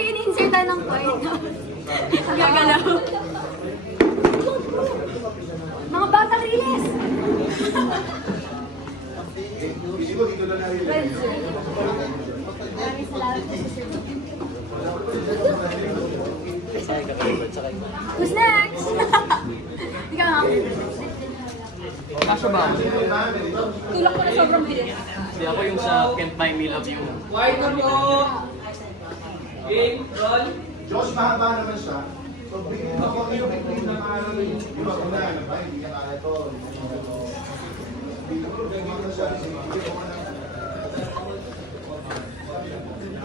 ito yung insertan ng point. Gagalaw. Mga batang riles! Dito lang na rin. Maraming salamat po sa sir. Who's next? Ikaw nga. Kasha ba? Tulak ko na sobrang bilis. Hindi ako yung sa Can't Buy Me Love You. White na po! Game, roll. Josh, mahaba naman siya. So, bigyan mo ako yung pinakaano yung iba ko na. Hindi ka kaya ito. Bigyan mo siya.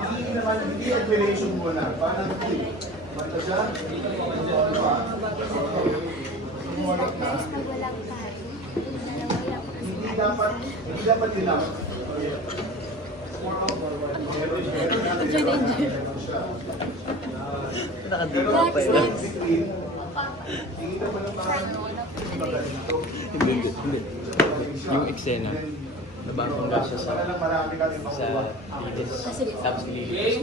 Hindi naman, hindi admiration mo na. Parang mata siya. Umulat na. Hindi dapat nila. Nakadito pa yun. Hindi. Yung eksena. Nabangga siya sa lilis. Tapos nililis.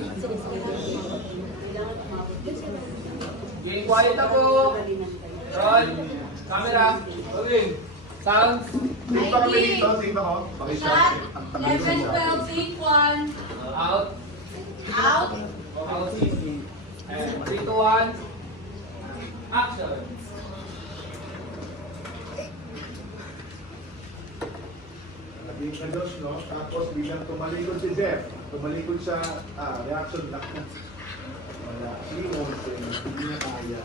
Game, quiet na po. Roll. Camera. Rolling. Sound. Sige pa kami dito. Sige pa ko. Shot, level 12, take 1. Out. Out. Out. 3, 2, 1. Action. Nabing ka Diyos, no? Tapos bilang tumalikod si Jeff. Tumalikod sa reaction lang. Wala. Hindi mo, hindi niya kaya.